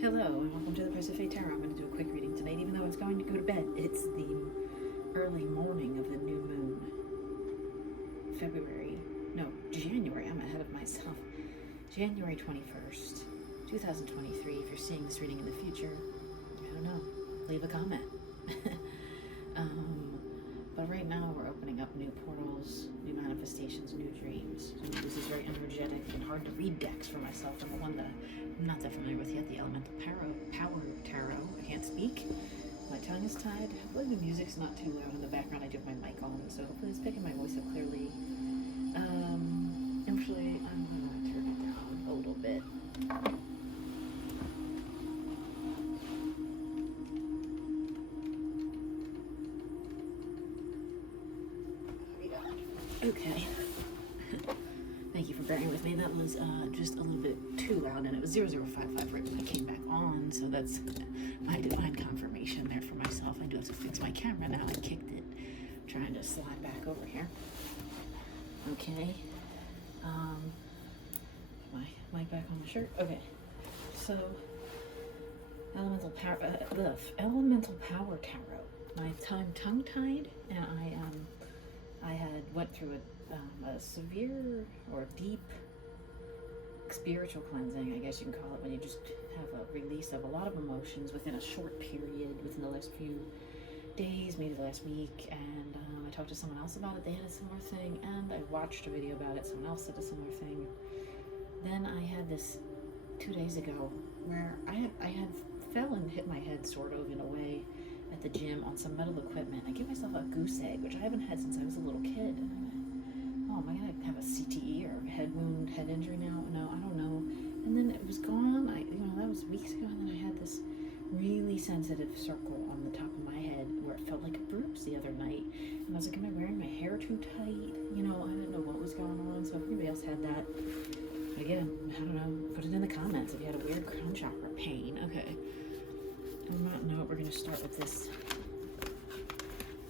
Hello and welcome to the Persephone Tarot. I'm going to do a quick reading tonight, even though I was going to go to bed. It's the early morning of the new moon. January. I'm ahead of myself. January 21st, 2023. If you're seeing this reading in the future, I don't know. Leave a comment. But right now we're opening up new portals, new manifestations, new dreams. So this is very energetic and hard to read decks for myself. And the one that I'm not that familiar with yet, the Elemental Power Tarot. I can't speak. My tongue is tied. Hopefully the music's not too loud in the background. I do have my mic on, so hopefully it's picking my voice up clearly. Actually, I'm gonna turn it down a little bit. Okay. Thank you for bearing with me. That was just a little bit too loud, and it was 0055 right when I came back on, so that's my divine confirmation there for myself. I do have to fix my camera now. I kicked it. I'm trying to slide back over here. Okay. My mic back on the shirt. Okay. So, Elemental Power Tarot. My time tongue-tied, and I had went through a severe or deep spiritual cleansing, I guess you can call it, when you just have a release of a lot of emotions within a short period, within the last few days, maybe the last week. And I talked to someone else about it. They had a similar thing, and I watched a video about it. Someone else said a similar thing. Then I had this 2 days ago where I had fell and hit my head sort of in a way at the gym on some metal equipment. I gave myself a goose egg, which I haven't had since I was a little kid. And am I gonna have a CTE or a head wound, head injury now? No, I don't know. And then it was gone. That was weeks ago. And then I had this really sensitive circle on the top of my head where it felt like a bruise the other night. And I was like, am I wearing my hair too tight? I didn't know what was going on. So if anybody else had that, again, I don't know, put it in the comments if you had a weird crown chakra pain. Okay. On that note, we're going to start with this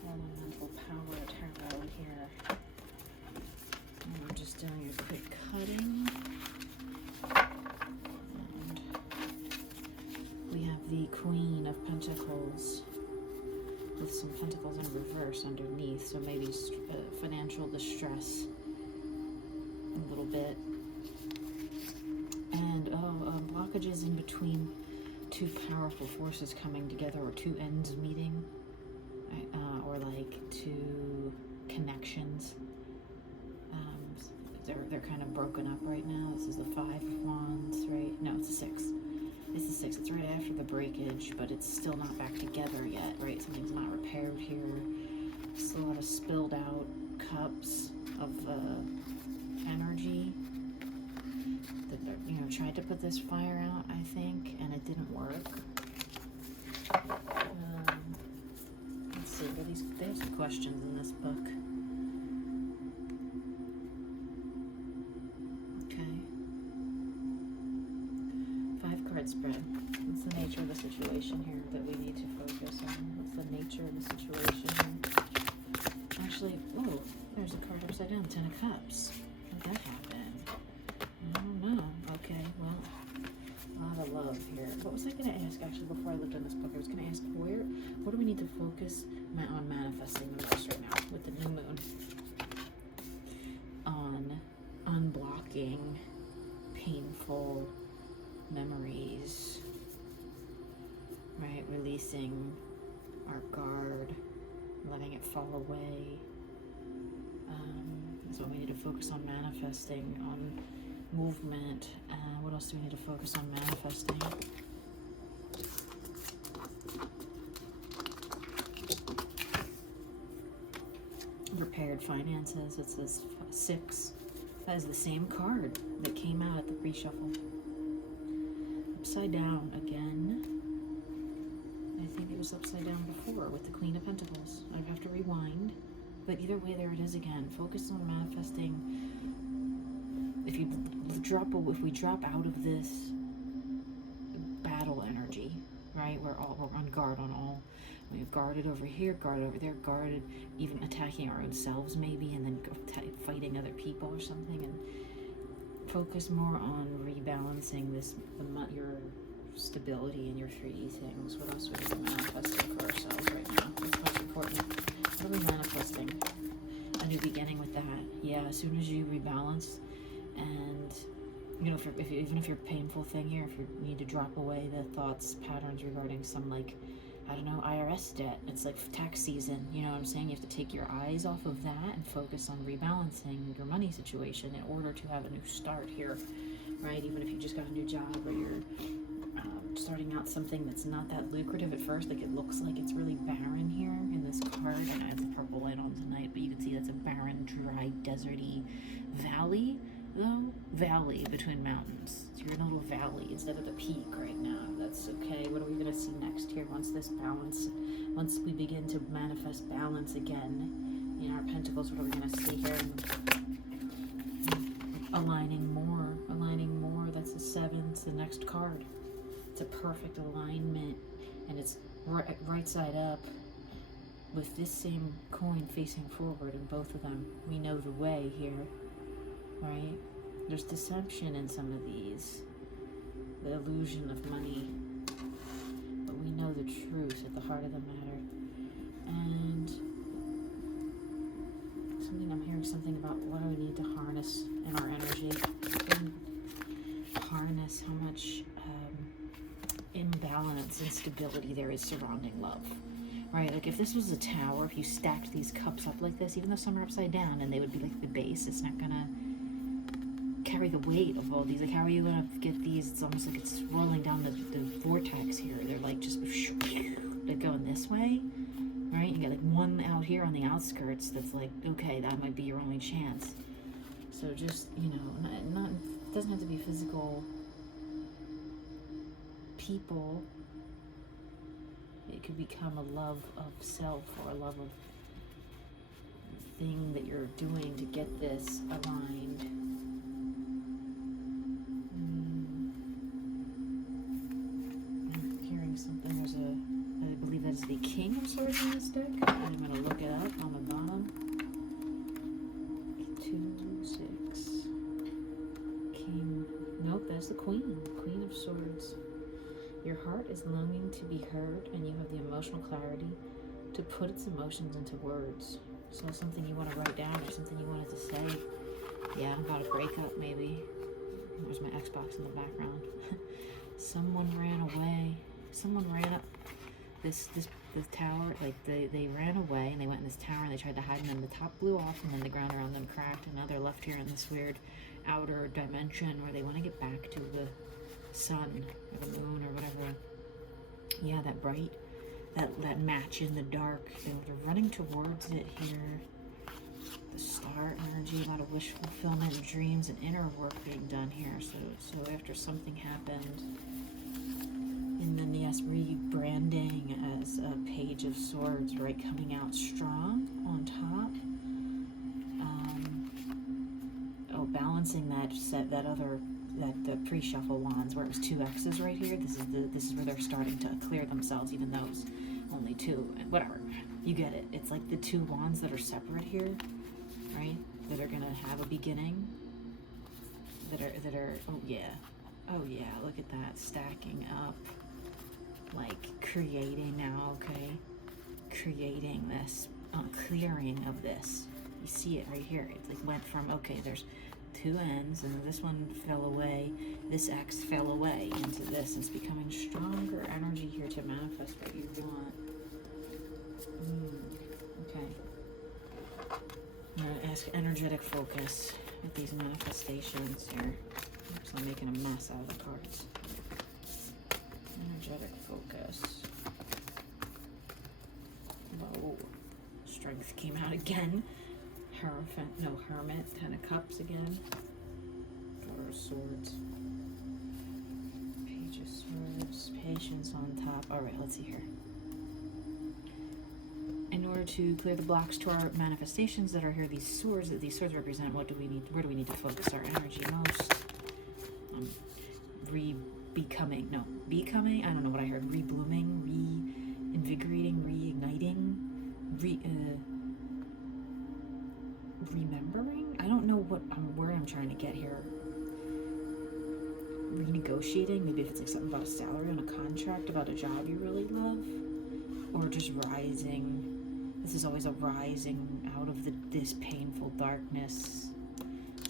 Elemental Power Tarot here. And we're just doing a quick cutting. And we have the Queen of Pentacles with some pentacles in reverse underneath, so maybe financial distress a little bit. And blockages in between two powerful forces coming together, or two ends meeting, or like two connections. They're kind of broken up right now. This is the 5 of Wands, right? No, it's the 6. It's the 6. It's right after the breakage, but it's still not back together yet, right? Something's not repaired here. Still a lot of spilled out cups of energy. Tried to put this fire out, I think, and it didn't work. Let's see, there's some questions in this book. Okay. 5-card spread. What's the nature of the situation here that we need to focus on? What's the nature of the situation here? Actually, oh, there's a card upside down, 10 of Cups. How did that happen? I don't know. Okay, well, a lot of love here. What was I going to ask, actually, before I looked on this book? I was going to ask, what do we need to focus on manifesting the most right now with the new moon? On unblocking painful memories, right? Releasing our guard, letting it fall away. That's what we need to focus on manifesting, on movement. What else do we need to focus on manifesting? Repaired finances. It says 6. That is the same card that came out at the reshuffle. Upside down again. I think it was upside down before with the Queen of Pentacles. I'd have to rewind. But either way, there it is again. Focus on manifesting. If we drop out of this battle energy, right? We're on guard on all. We've guarded over here, guarded over there, guarded, even attacking our own selves maybe, and then fighting other people or something. And focus more on rebalancing this, your stability in your 3D things. What else would we be manifesting for ourselves right now? What's most important? What are we manifesting? A new beginning with that. Yeah, as soon as you rebalance, and you know, even if you're painful thing here, if you need to drop away the thoughts, patterns regarding some, like, I don't know, IRS debt. It's like tax season, you know what I'm saying? You have to take your eyes off of that and focus on rebalancing your money situation in order to have a new start here, right? Even if you just got a new job, or you're starting out something that's not that lucrative at first, like it looks like it's really barren here in this card. And I have the purple light on tonight, but you can see that's a barren, dry, deserty valley, though. Valley between mountains. So you're in a little valley instead of the peak right now. That's okay. What are we going to see next here once we begin to manifest balance again in our pentacles? What are we going to see here? Aligning more. That's the 7. It's the next card. It's a perfect alignment, and it's right side up with this same coin facing forward in both of them. We know the way here, right? There's deception in some of these, the illusion of money, but we know the truth at the heart of the matter. And I'm hearing something about what do we need to harness in our energy, and harness how much imbalance, instability there is surrounding love, right? Like if this was a tower, if you stacked these cups up like this, even though some are upside down and they would be like the base, it's not gonna carry the weight of all these. Like, how are you gonna get these? It's almost like it's rolling down the vortex here. They're like just they're going this way, right? You get like one out here on the outskirts that's like, okay, that might be your only chance. So just, you know, not it doesn't have to be physical people. It could become a love of self, or a love of thing that you're doing to get this aligned. I'm hearing something. I believe that's the King of Swords in this deck. I'm going to look it up on the bottom. 2, 6. King. Nope, that's the Queen. Queen of Swords. Your heart is longing to be heard, and you have the emotional clarity to put its emotions into words. So something you want to write down, or something you wanted to say. Yeah, about a breakup, maybe. There's my Xbox in the background. Someone ran away. Someone ran up this tower. Like they ran away and they went in this tower and they tried to hide, and then the top blew off, and then the ground around them cracked, and now they're left here in this weird outer dimension where they want to get back to the sun or the moon or whatever. Yeah, that bright, that match in the dark. They're running towards it here. The star energy, a lot of wish fulfillment, dreams, and inner work being done here. So after something happened, and then yes, rebranding as a Page of Swords, right, coming out strong on top. Balancing the pre-shuffle wands where it was 2 X's right here. This is where they're starting to clear themselves, even though it's only 2. Whatever, you get it. It's like the 2 wands that are separate here, right? That are gonna have a beginning. That are oh yeah, look at that, stacking up, like creating now. Okay, creating this clearing of this. You see it right here. It like went from, okay, there's 2 ends, and this one fell away, this X fell away into this. It's becoming stronger energy here to manifest what you want. Okay. I'm going to ask energetic focus with these manifestations here. Oops, I'm making a mess out of the cards. Energetic focus. Whoa. Strength came out again. Hermit, 10 of Cups again. Four of Swords. Page of Swords. Patience on top. Alright, let's see here. In order to clear the blocks to our manifestations that are here, these swords represent what do we need, where do we need to focus our energy most? Becoming, I don't know what I heard. Reblooming, reinvigorating, reigniting, remembering? I don't know what where I'm trying to get here. renegotiating, maybe if it's like something about a salary on a contract, about a job you really love, or just rising. This is always a rising out of this painful darkness,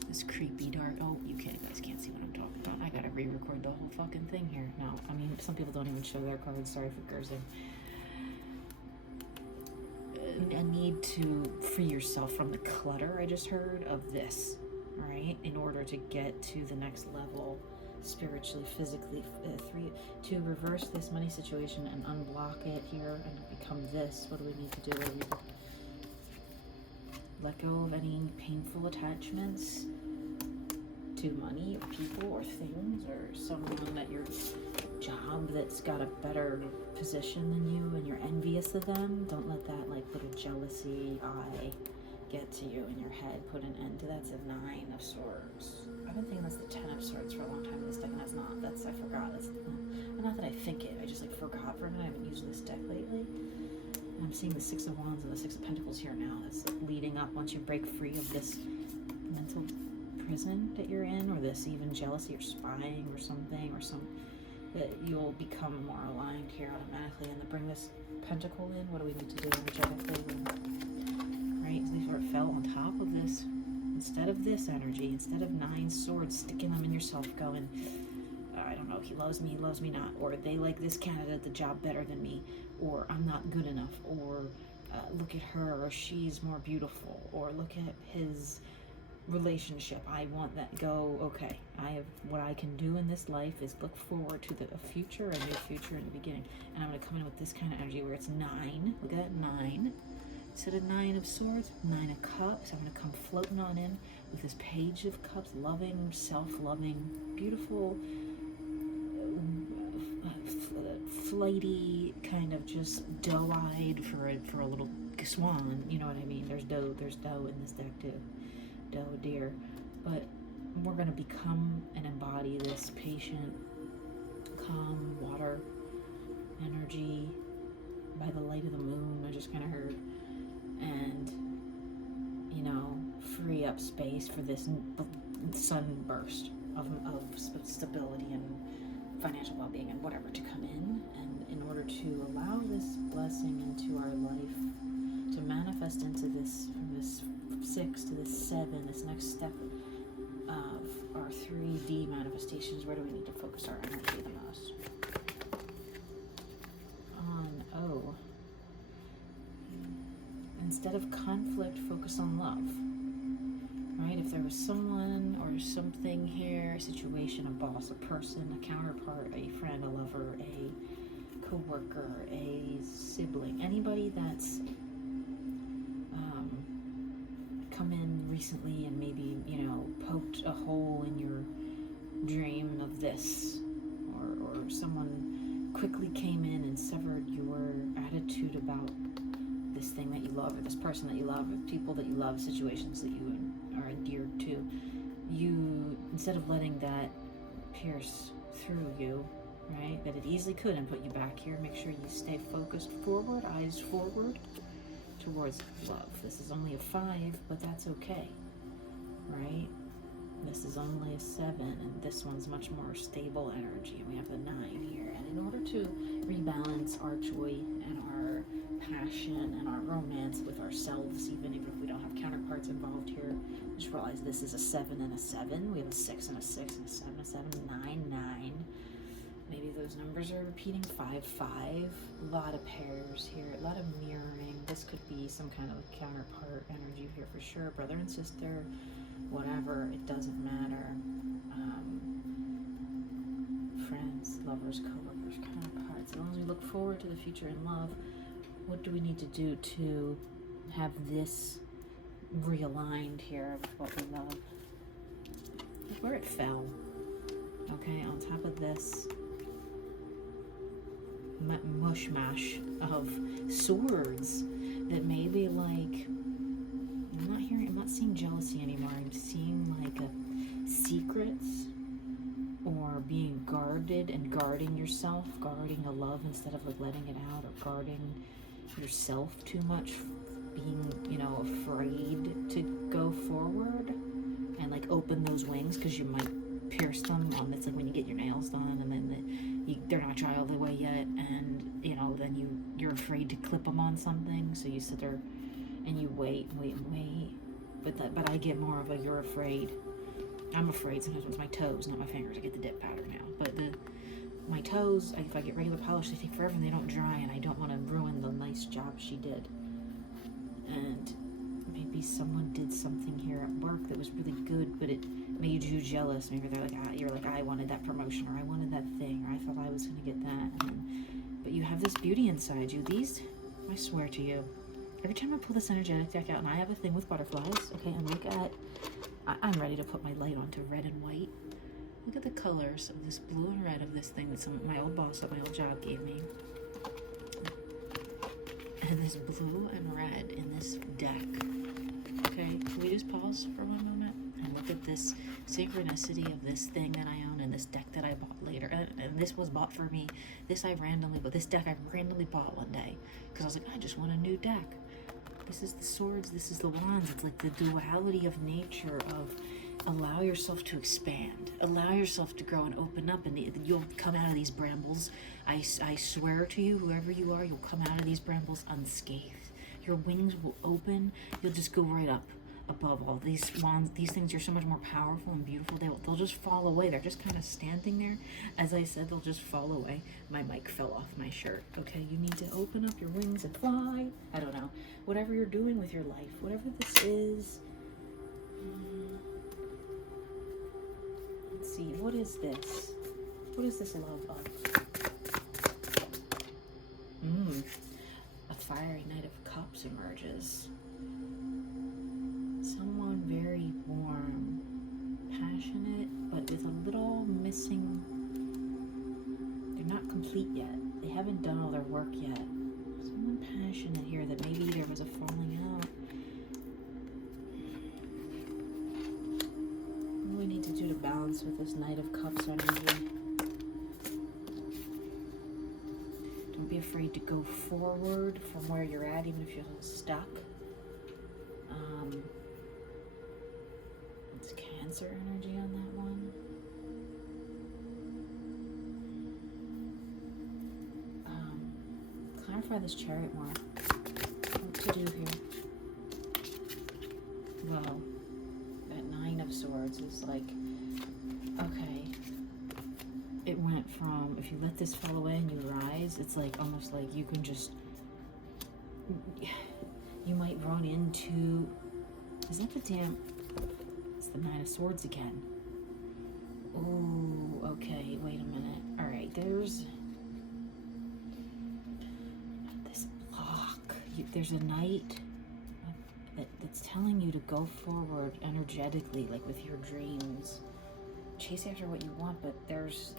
this creepy dark. Oh, you guys can't see what I'm talking about. I gotta re-record the whole fucking thing here. No, I mean, some people don't even show their cards. Sorry for cursing. A need to free yourself from the clutter I just heard of this, right? In order to get to the next level, spiritually, physically, to reverse this money situation and unblock it here and become this. What do we need to do? Let go of any painful attachments to money or people or things or someone at your job that's got a better position than you and you're envious of them. Don't let that like little jealousy eye get to you in your head. Put an end to that. It's a 9 of Swords. I've been thinking that's the 10 of Swords for a long time. This deck, and that's not. That's, I forgot. That's not that I think it. I just like forgot for a minute. I haven't used this deck lately. And I'm seeing the 6 of Wands and the 6 of Pentacles here now. That's like leading up once you break free of this mental prison that you're in, or this even jealousy or spying or something, or that you'll become more aligned here automatically. And to bring this Pentacle in, what do we need to do energetically? Right? So these it fell on top of this. Instead of this energy, instead of 9 swords, sticking them in yourself, going, I don't know, he loves me not, or they like this candidate at the job better than me, or I'm not good enough, or look at her, or she's more beautiful, or look at his relationship, I want that. Go, okay, I have what I can do in this life is look forward to a future, a new future in the beginning. And I'm going to come in with this kind of energy where it's 9. Look at that, 9. Instead of 9 of Swords, 9 of Cups. I'm going to come floating on in with this Page of Cups, loving, self-loving, beautiful, flighty, kind of just doe-eyed for a little swan. You know what I mean? There's doe in this deck too. Doe, deer. But we're going to become and embody this patient, calm, water energy by the light of the moon, I just kind of heard. And, you know, free up space for this sunburst of stability and financial well-being and whatever to come in. And in order to allow this blessing into our life, to manifest into this, from this 6 to this 7, this next step of our 3D manifestations, where do we need to focus our energy the most? On O. Instead of conflict, focus on love. Right? If there was someone or something here, a situation, a boss, a person, a counterpart, a friend, a lover, a co-worker, a sibling, anybody that's come in recently and maybe, you know, poked a hole in your dream of this, or someone quickly came in and severed your attitude about this thing that you love, or this person that you love, or people that you love, situations that you are endeared to, you, instead of letting that pierce through you, right, that it easily could, and put you back here, make sure you stay focused forward, eyes forward, towards love. This is only a 5, but that's okay, right? This is only a 7, and this one's much more stable energy, and we have the 9 here. And in order to rebalance our joy and our passion and our romance with ourselves, even if we don't have counterparts involved here, just realize this is a 7 and a 7. We have a 6 and a 6 and a 7 and a 7, 9, 9. Maybe those numbers are repeating. 5, 5. A lot of pairs here, a lot of mirroring. This could be some kind of counterpart energy here for sure. Brother and sister, whatever, it doesn't matter. Friends, lovers, co-workers, counterparts. As long as we look forward to the future in love, what do we need to do to have this realigned here with what we love? Where it fell. Okay, on top of this mush-mash of swords that maybe, like, I'm not seeing jealousy anymore. I'm seeing like secrets, or being guarded and guarding yourself, guarding a love instead of like letting it out, or guarding yourself too much, being, you know, afraid to go forward and like open those wings because you might pierce them. It's like when you get your nails done and then they're not dry all the way yet, and then you're afraid to clip them on something, so you sit there and you wait. But I get more of a you're afraid. I'm afraid sometimes with my toes, not my fingers. I get the dip powder now, but my toes, if I get regular polish, they take forever and they don't dry, and I don't want to ruin the nice job she did. And maybe someone did something here at work that was really good, but it made you jealous. Maybe they're like, you're like, I wanted that promotion, or I wanted that thing, or I thought I was going to get that. But you have this beauty inside you. These, I swear to you, every time I pull this energetic deck out, and I have a thing with butterflies, okay, and look at, I'm ready to put my light onto red and white. Look at the colors of this blue and red of this thing that my old boss at my old job gave me. And this blue and red in this deck. Okay, can we just pause for one moment and look at this synchronicity of this thing that I own and this deck that I bought later? And this was bought for me. This deck I randomly bought one day because I was like, I just want a new deck. This is the swords, this is the wands. It's like the duality of nature of allow yourself to expand, allow yourself to grow and open up, and you'll come out of these brambles. I swear to you, whoever you are, you'll come out of these brambles unscathed. Your wings will open. You'll just go right up above all these wands. These things are so much more powerful and beautiful. They'll just fall away. They're just kind of standing there. As I said, they'll just fall away. My mic fell off my shirt. Okay, you need to open up your wings and fly. I don't know. Whatever you're doing with your life, whatever this is. Let's see. What is this? What is this love of? A fiery Knight of Cups emerges. Someone very warm, passionate, but with a little missing. They're not complete yet. They haven't done all their work yet. Someone passionate here that maybe there was a falling out. What do we need to do to balance with this Knight of Cups energy? Don't be afraid to go forward from where you're at, even if you're stuck. It's Cancer energy on that one. Clarify this Chariot more. What to do here? Well, that Nine of Swords is like, okay. It went from, if you let this fall away and you rise, it's like almost like you can just, you might run into, is that the damn, it's the Nine of Swords again. Oh, okay, wait a minute. All right, there's this block. There's a knight that's telling you to go forward energetically, like with your dreams. Chase after what you want, but there's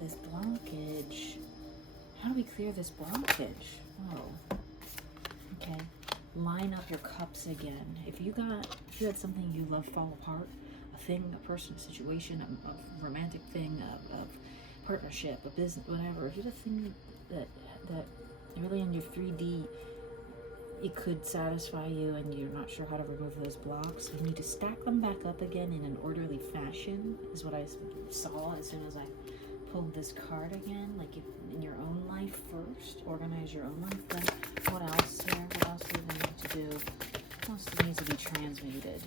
this blockage. How do we clear this blockage? Oh, okay. Line up your cups again. If you had something you love fall apart, a thing, a person, a situation, a romantic thing, a partnership, a business, whatever. If you had a thing that really in your 3D, it could satisfy you and you're not sure how to remove those blocks, you need to stack them back up again in an orderly fashion, is what I saw as soon as I pulled this card again. Like in your own life first, organize your own life. Then what else here? What else do we need to do? What else needs to be transmuted?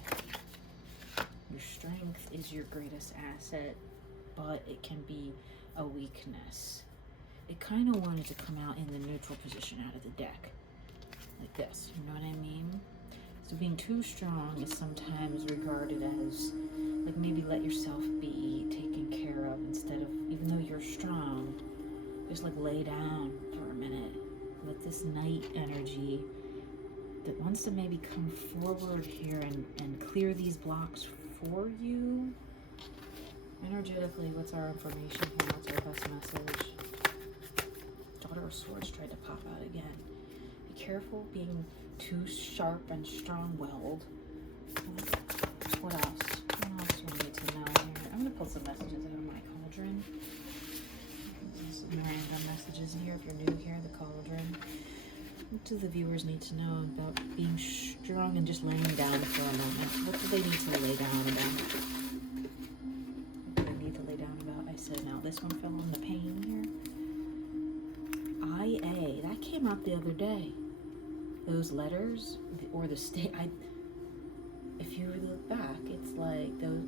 Your strength is your greatest asset, but it can be a weakness. It kind of wanted to come out in the neutral position out of the deck. Like this, you know what I mean? So being too strong is sometimes regarded as, like, maybe let yourself be taken care of instead of, even though you're strong, just like lay down for a minute. Let this Knight energy that wants to maybe come forward here and clear these blocks for you. Energetically, what's our information here? What's our best message? Daughter of Swords tried to pop out again. Be careful being too sharp and strong-willed. What else? What else do we need to know here? I'm going to pull some messages out of my cauldron. There's some random messages in here if you're new here, the cauldron. What do the viewers need to know about being strong and just laying down for a moment? What do they need to lay down about? came out the other day. Those letters, or the if you look back, it's like those.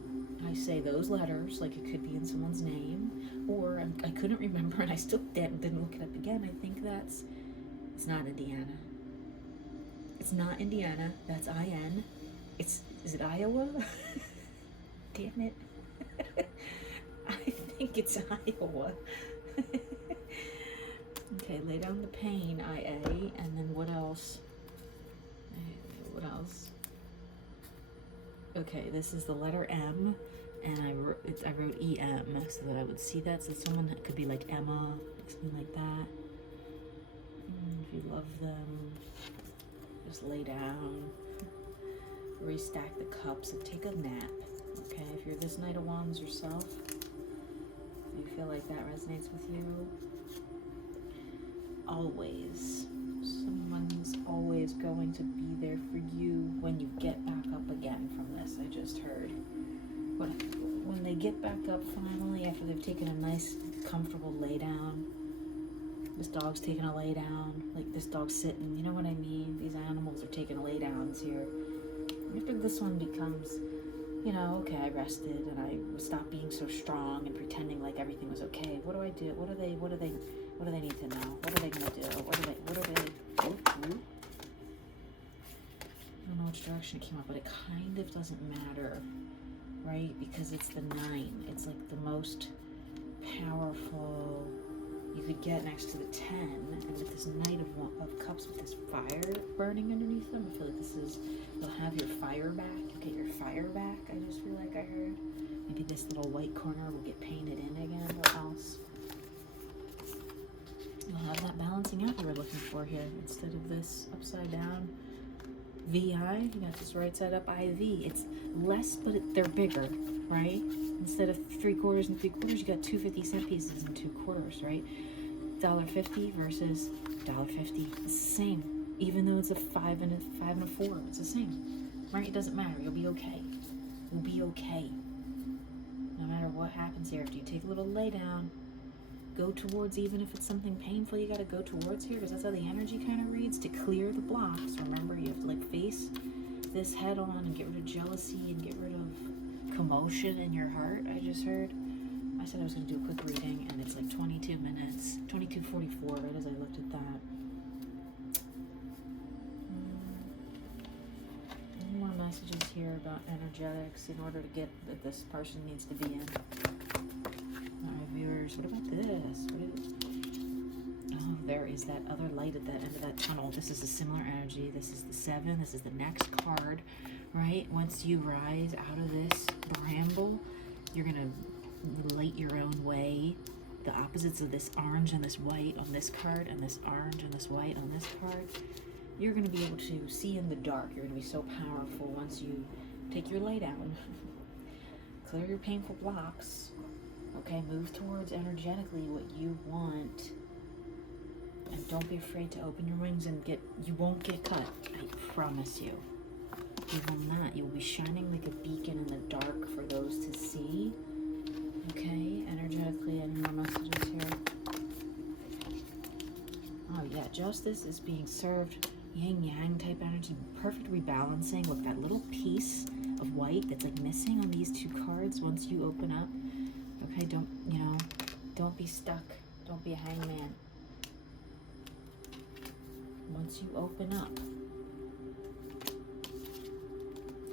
I say those letters, like it could be in someone's name, or I couldn't remember, and I still didn't look it up again. I think it's not Indiana. It's not Indiana. That's IN. Is it Iowa? Damn it. I think it's Iowa. Okay, lay down the pain, IA, and then what else? What else? Okay, this is the letter M, and I wrote EM so that I would see that. So someone could be like Emma, something like that. If you love them, just lay down, restack the cups, and take a nap. Okay, if you're this Knight of Wands yourself, you feel like that resonates with you. Always, someone's always going to be there for you when you get back up again from this. I just heard when they get back up finally after they've taken a nice comfortable lay down. This dog's taking a lay down, like this dog's sitting, you know what I mean? These animals are taking lay downs here. After this one becomes, okay, I rested and I stopped being so strong and pretending like everything was okay. What do I do? What do they need to know? What are they gonna do? What are they I don't know which direction it came up, but it kind of doesn't matter, right? Because it's the 9. It's like the most powerful you could get next to the 10, and with this Knight of Cups with this fire burning underneath them, I feel like you'll have your fire back. You'll get your fire back, I just feel like I heard. Maybe this little white corner will get painted in again, or else you'll have that balancing out you were looking for here. Instead of this upside down VI, you got this right side up IV. It's less, but they're bigger, right? Instead of 3/4 and 3/4, you got 2 50-cent pieces and 2 quarters, right? $1.50 versus $1.50. It's the same. Even though it's a 5 and a 4, it's the same, right? It doesn't matter. You'll be okay. You'll be okay. No matter what happens here, after you take a little lay down, go towards, even if it's something painful you got to go towards here, because that's how the energy kind of reads, to clear the blocks. Remember, you have to like face this head on and get rid of jealousy and get rid of commotion in your heart. I just heard. I said I was going to do a quick reading, and it's like 22 minutes, 22:44, right as I looked at that. Any more messages here about energetics in order to get that this person needs to be in? Viewers, what about this? Oh, there is that other light at that end of that tunnel. This is a similar energy. This is the 7. This is the next card, right? Once you rise out of this bramble, you're going to light your own way. The opposites of this orange and this white on this card, and this orange and this white on this card. You're going to be able to see in the dark. You're going to be so powerful once you take your lay down. Clear your painful blocks. Okay, move towards energetically what you want. And don't be afraid to open your wings and you won't get cut. I promise you. You will not. You will be shining like a beacon in the dark for those to see. Okay, energetically, any more messages here? Oh yeah, justice is being served. Yin-yang type energy, perfect rebalancing. Look, that little piece of white that's like missing on these 2 cards once you open up. Okay, don't be stuck. Don't be a hangman. Once you open up,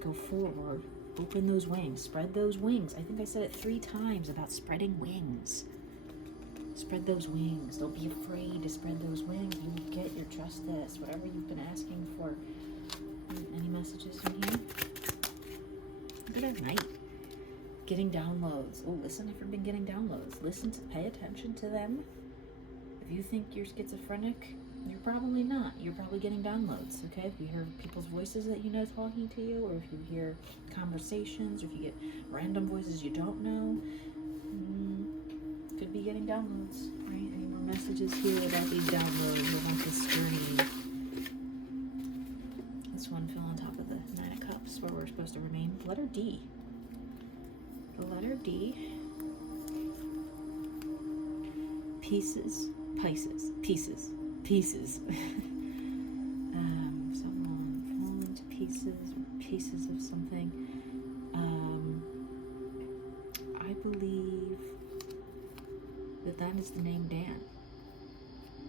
go forward. Open those wings. Spread those wings. I think I said it 3 times about spreading wings. Spread those wings. Don't be afraid to spread those wings. You will get your justice, whatever you've been asking for. Any messages from here? Look at that night. Getting downloads. Oh, listen, if you've been getting downloads, pay attention to them. If you think you're schizophrenic, you're probably not. You're probably getting downloads, okay? If you hear people's voices that you know talking to you, or if you hear conversations, or if you get random voices you don't know, could be getting downloads, right? Any more messages here about these downloads about the screen? This one fell on top of the 9 of Cups, where we're supposed to remain. Letter D. The letter D. Pieces. pieces. Someone fall into pieces, or pieces of something. I believe that is the name Dan.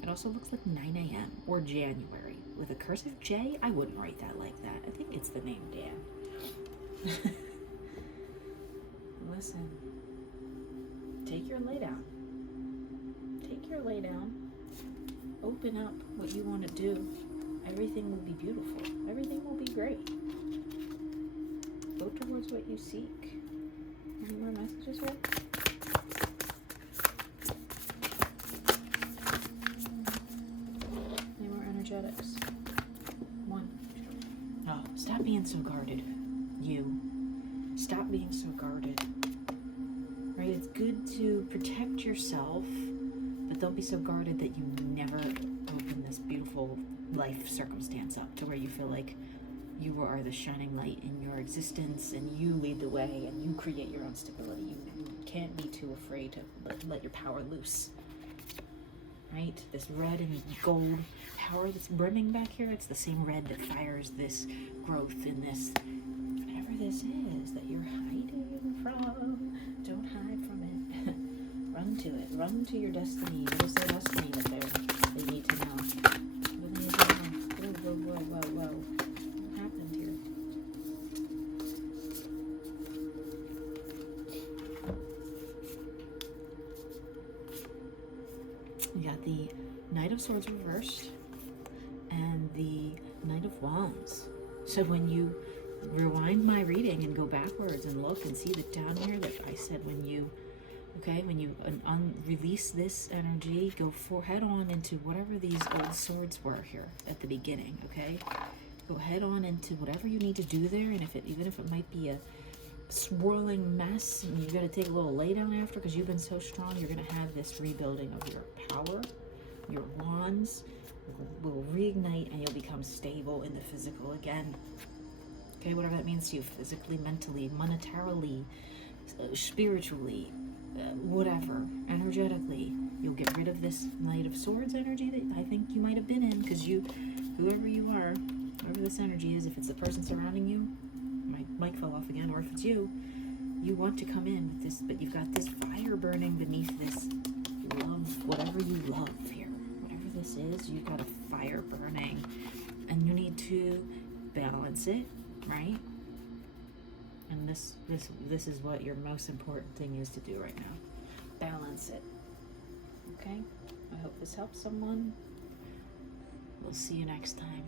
It also looks like 9 a.m. or January. With a cursive J, I wouldn't write that like that. I think it's the name Dan. Listen, take your lay down. Take your lay down. Open up what you want to do. Everything will be beautiful. Everything will be great. Go towards what you seek. Any more messages here? Any more energetics? 1. Oh, stop being so guarded. You. Stop being so guarded. Right? It's good to protect yourself, but don't be so guarded that you never open this beautiful life circumstance up to where you feel like you are the shining light in your existence and you lead the way and you create your own stability. You can't be too afraid to let your power loose. Right? This red and gold power that's brimming back here, it's the same red that fires this growth in this, whatever this is that you're hiding from. Don't hide from it. Run to it. Run to your destiny. What is their destiny that they need to know? What do they need to know? Whoa. What happened here? You got the Knight of Swords reversed and the Knight of Wands. So when you rewind my reading and go backwards and look and see that down here that I said when you release this energy, go head on into whatever these old swords were here at the beginning, okay? Go head on into whatever you need to do there, and even if it might be a swirling mess and you got to take a little lay down after because you've been so strong, you're going to have this rebuilding of your power. Your wands will reignite and you'll become stable in the physical again. Okay, whatever that means to you, physically, mentally, monetarily, spiritually, whatever, energetically. You'll get rid of this Knight of Swords energy that I think you might have been in, because whoever you are, whoever this energy is, if it's the person surrounding you, my mic fell off again, or if it's you want to come in with this, but you've got this fire burning beneath this love, whatever you love here. Whatever this is, you've got a fire burning, and you need to balance it, right? And this is what your most important thing is to do right now. Balance it. Okay? I hope this helps someone. We'll see you next time.